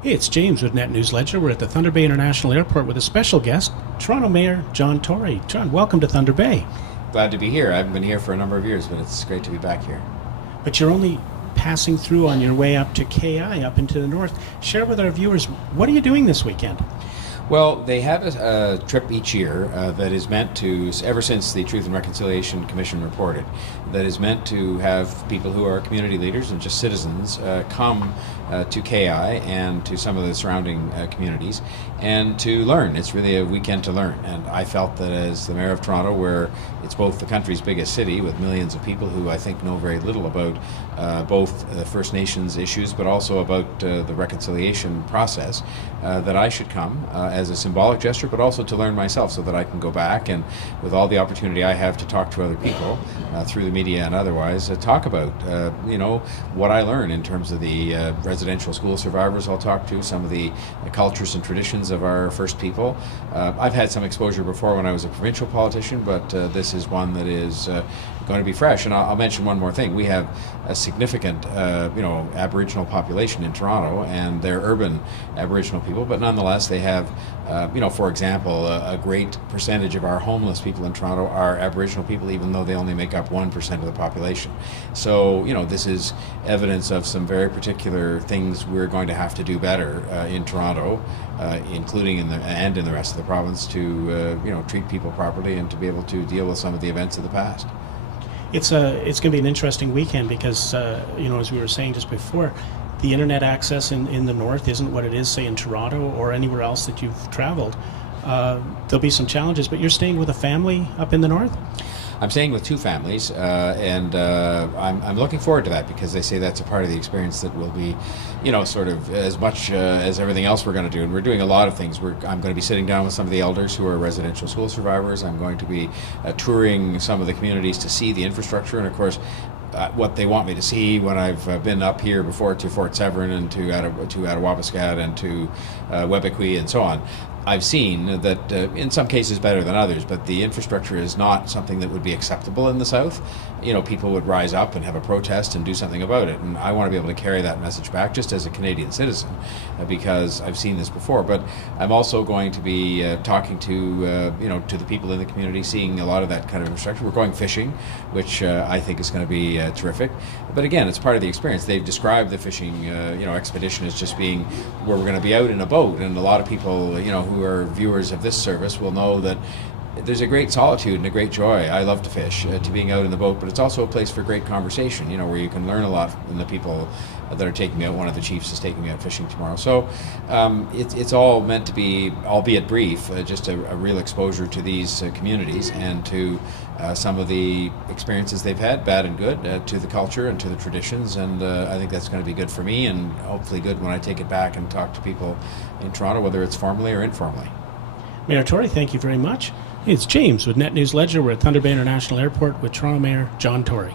Hey, it's James with Net News Ledger. We're at the Thunder Bay International Airport with a special guest, Toronto Mayor John Tory. John, welcome to Thunder Bay. Glad to be here. I haven't been here for a number of years, but it's great to be back here. But you're only passing through on your way up to KI, up into the north. Share with our viewers, what are you doing this weekend? Well, they have a trip each year that is meant to, ever since the Truth and Reconciliation Commission reported, that is meant to have people who are community leaders and just citizens come to KI and to some of the surrounding communities and to learn. It's really a weekend to learn. And I felt that as the Mayor of Toronto, where it's both the country's biggest city with millions of people who I think know very little about both First Nations issues, but also about the reconciliation process, that I should come as a symbolic gesture, but also to learn myself so that I can go back and, with all the opportunity I have to talk to other people through the media and otherwise, talk about what I learn in terms of the residential school survivors I'll talk to, some of the cultures and traditions of our First People. I've had some exposure before when I was a provincial politician, but this is one that is going to be fresh. And I'll mention one more thing. We have a significant Aboriginal population in Toronto, and they're urban Aboriginal people, but nonetheless they have for example, a great percentage of our homeless people in Toronto are Aboriginal people, even though they only make up 1% of the population. So, this is evidence of some very particular things we're going to have to do better in Toronto, including in the rest of the province, to treat people properly and to be able to deal with some of the events of the past. It's going to be an interesting weekend because, as we were saying just before, the internet access in the north isn't what it is, say, in Toronto or anywhere else that you've traveled. There'll be some challenges, but you're staying with a family up in the north? I'm staying with two families, and I'm looking forward to that because they say that's a part of the experience that will be, sort of as much as everything else we're going to do. And we're doing a lot of things. I'm going to be sitting down with some of the elders who are residential school survivors. I'm going to be touring some of the communities to see the infrastructure, and of course, what they want me to see when I've been up here before to Fort Severn and to Attawabascat and to Webequie and so on. I've seen that in some cases better than others, but the infrastructure is not something that would be acceptable in the South. People would rise up and have a protest and do something about it, and I want to be able to carry that message back just as a Canadian citizen because I've seen this before. But I'm also going to be talking to to the people in the community, seeing a lot of that kind of infrastructure. We're going fishing, which I think is going to be terrific. But again, it's part of the experience. They've described the fishing expedition as just being where we're going to be out in a boat, and a lot of people who are viewers of this service will know that there's a great solitude and a great joy. I love to fish, to being out in the boat, but it's also a place for great conversation, where you can learn a lot from the people that are taking me out. One of the chiefs is taking me out fishing tomorrow. So it's all meant to be, albeit brief, just a real exposure to these communities and to some of the experiences they've had, bad and good, to the culture and to the traditions. And I think that's going to be good for me and hopefully good when I take it back and talk to people in Toronto, whether it's formally or informally. Mayor Tory, thank you very much. It's James with Net News Ledger. We're at Thunder Bay International Airport with Toronto Mayor John Tory.